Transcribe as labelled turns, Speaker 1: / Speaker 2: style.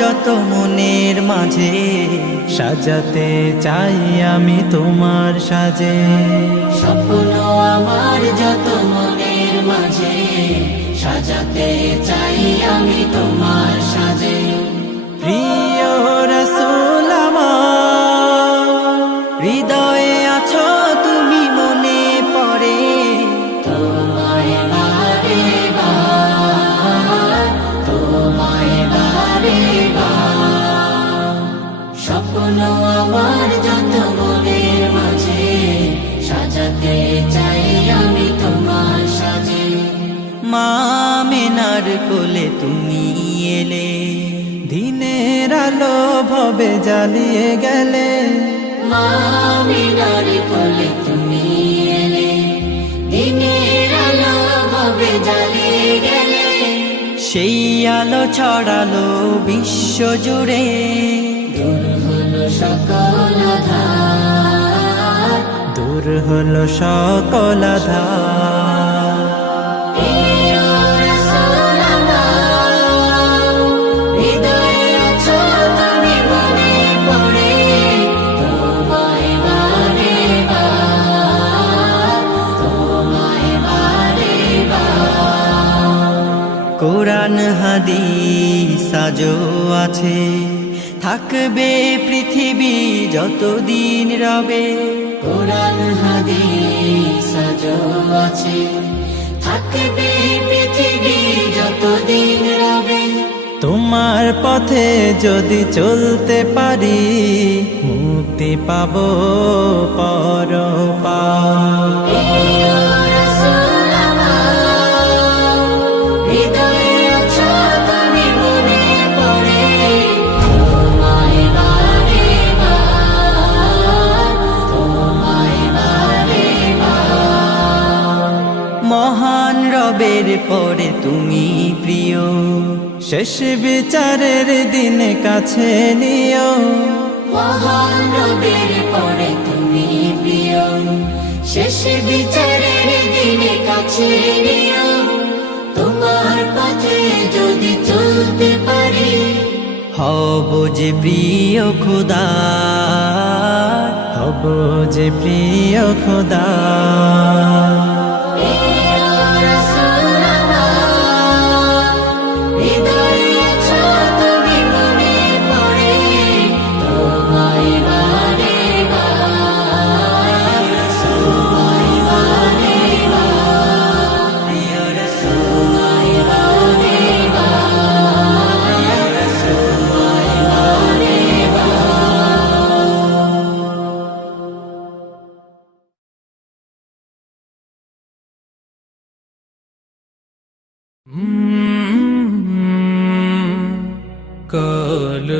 Speaker 1: যত মনের মাঝে সাজাতে চাই আমি তোমার সাজে।
Speaker 2: স্বপ্ন আমার যত মনের মাঝে সাজাতে চাই আমি তোমার সাজে।
Speaker 1: প্রিয় রসুল আমার হৃদয়ে
Speaker 2: স্বপ্ন আমার যত মনের মাঝে, সাজাতে চাই আমি তোমার সাজে।
Speaker 1: মা মেনার কোলে তুমি এলে, দিনের আলো ভবে জ্বালিয়ে গেলে।
Speaker 2: মামিনার কোলে তুমি এলে, দিনের আলো ভাবে জ্বালিয়ে গেলে।
Speaker 1: সেই আলো ছড়ালো বিশ্ব জুড়ে।
Speaker 2: সকল
Speaker 1: দূর হলো সকল। কোরআন হাদিস আজও আছে। থাকবে পৃথিবী যতদিন রবে।
Speaker 2: কোরআন হাদিস আছে। থাকবে পৃথিবী যতদিন রবে।
Speaker 1: তোমার পথে যদি চলতে পারি মুক্তি পাবো পরপা
Speaker 2: প্রিয়
Speaker 1: মহান পরে তুমি প্রিয়। শেষ বিচারের দিন কাছে নিও।
Speaker 2: মহান পরে তুমি প্রিয়। শেষ বিচারের দিনে কাছে নিও। তোমার পথে যদি চলতে পারি
Speaker 1: হব যে প্রিয় খোদা হব যে প্রিয় খোদা। കാല